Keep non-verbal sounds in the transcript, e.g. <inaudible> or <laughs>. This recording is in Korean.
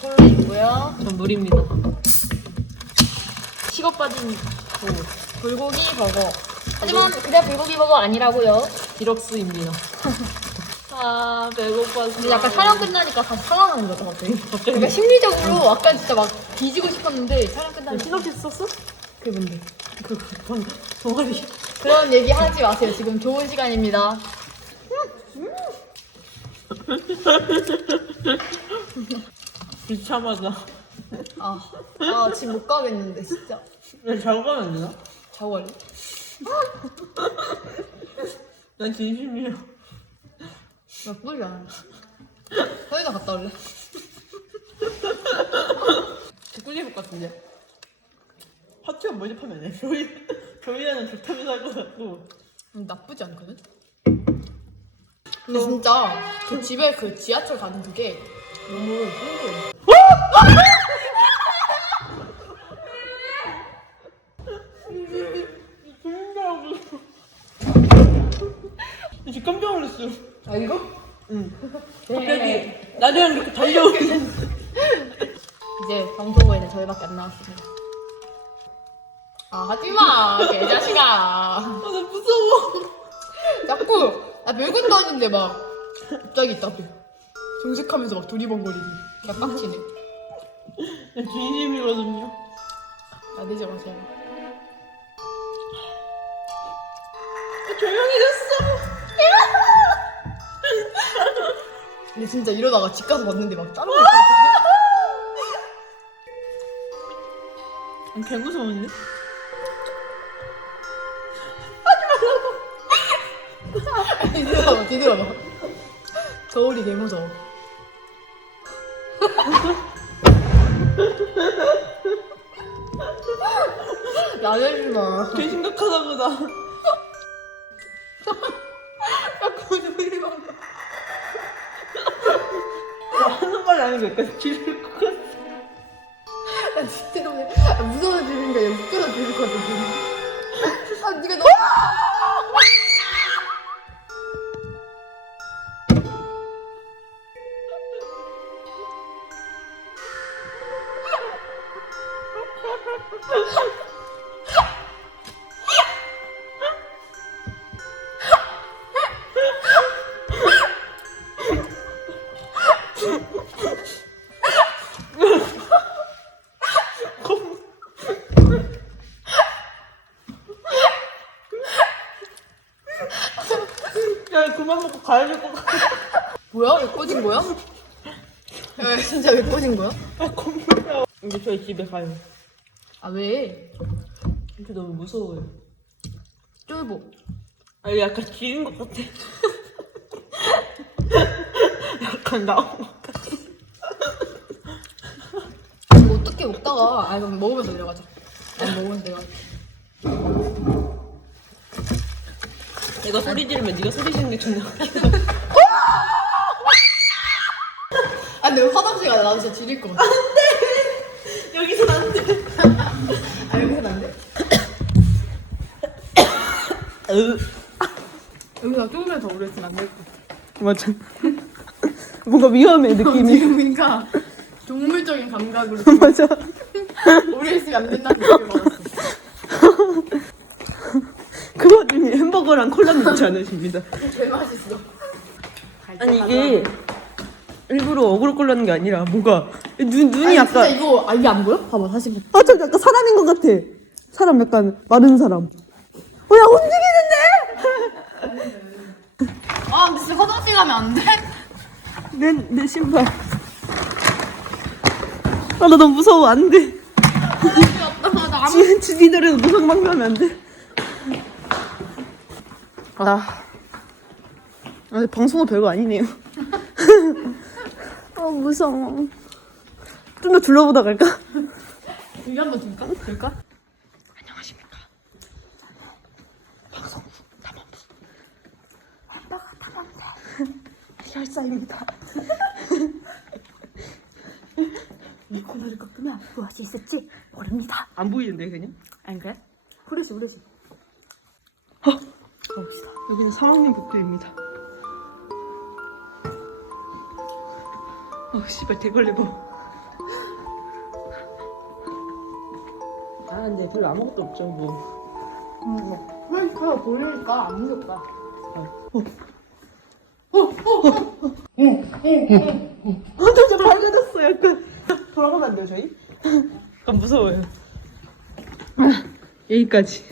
콜라 있고요. 전 물입니다. 식업 빠진 그 불고기 버거. 하지만 그게 불고기 버거 아니라고요. 디럭스입니다. <laughs> 아 배고팠어. 근데 약간 촬영 끝나니까 다시 살아나는 것 같아 <laughs> 갑자기. 그러니까 심리적으로 아까 진짜 막 뒤지고 싶었는데 촬영 끝나니까 디럭스 썼어? 그게 뭔데? 그 방- 동아리. 그런 얘기 하지 마세요. 지금 좋은 시간입니다. <laughs> 비참하다. 아, 아 지금 못 가겠는데 진짜. 나 자고 가면 안 되나? 자고 갈래? <laughs> 난 진심이야. 나쁘지 않아. 거기다 갔다 올래? 꿀리복 <laughs> 같은데. 파티원 모집하면 돼. 조이 조이라는 좋다면 할것 같고. 음, 나쁘지 않거든? 근데 진짜 그 집에 그 지하철 가는 그게 너무 힘들어. 이제 깜짝 놀랐어. 아 이거? 응. 갑자기 나랑 이렇게 달려오는. <laughs> 이제 방송국에는 저희밖에 안 나왔습니다. 아 하지마 개자식아. 아, 나 무서워. 자꾸 나 별것도 아닌데 막 갑자기 있다 또 정색하면서 막 두리번거리기. 개빡치네. 나 <laughs> 진심이거든요. 나대지 마세요. 아, 조용해졌어. <laughs> 근데 진짜 이러다가 집 가서 봤는데 막 짜증나. 개 무서운데? 뒤돌아봐 뒤돌아봐. 저울이 개 무서워. 나대지 마. 개 심각하다 보다. 자꾸 두리번거. 나 하는 말이 아니고 약간 지를 것 같아. 나 진짜 너무 무서워서 지는 게 아니라 웃겨서 지를 것 같아. 지금. 아 네가 너무. 야 그만 먹고 가야 될 것 같아. 뭐야? 왜 꺼진 거야? 야 진짜 왜 꺼진 거야? 아 겁나. 이제 저희 집에 가요. 아 왜? 이게 너무 무서워요. 쫄보. 아 약간 지린 것 같아. <laughs> 약간 나온 것 같아. 이거 어떻게 먹다가 아 그럼 먹으면서 내려가자. 아니 먹으면서 내려가자. 내가 소리 지르면 네가 소리 지르는 게 존나 웃기다. 아 근데 화장실 가자 나도 진짜 지릴 것 같아. 아 여기서 안 돼? 으. 여기서 조금만 더 오래 있으면 안 될 것 같아. 맞아. 뭔가 위험해 느낌이. 지금 그러니까 동물적인 감각으로 <laughs> 맞아. 오래 있으면 안 된다는 느낌을 받았어. 그 와중에 햄버거랑 콜라는 넣지 않으십니다. 개 맛있어. 아니 이게 일부러 어그로 끌라는 게 아니라 뭐가 눈 눈이 아니, 약간 이거 아 이게 안 보여? 봐봐 다시 봐. 아, 저 약간 사람인 것 같아. 사람 약간 마른 사람. 어, 야, 움직이는데? 아 근데 진짜 화장실 가면 안 돼? 내, 내 신발. 아, 나 너무 무서워. 안 돼. 화장실 갔다가 나 지, 지, 니들은 무서운 방송하면 안 돼. 아. 아, 방송은 별거 아니네요. <laughs> <laughs> 아, 무서워. 좀 더 둘러보다 갈까? <laughs> 여기 한번 둘까? 될까? 안녕하십니까. 방송국 탐험부. 햄버거 탐험자. 혈사입니다. 이 코너를 꺾으면 무엇이 있을지 모릅니다. 안 보이는데, 그냥? 안 그래? 후레쉬 후레쉬. 가봅시다. 여기는 3학년 복도입니다. 어 씨발 대걸레 봐. 아 근데 별로 아무것도 없죠 뭐. 그러니까 보이니까 안 무섭다. 어, 진짜 밝아졌어 약간. 돌아가면 안 돼요 저희? 약간 무서워요. 여기까지.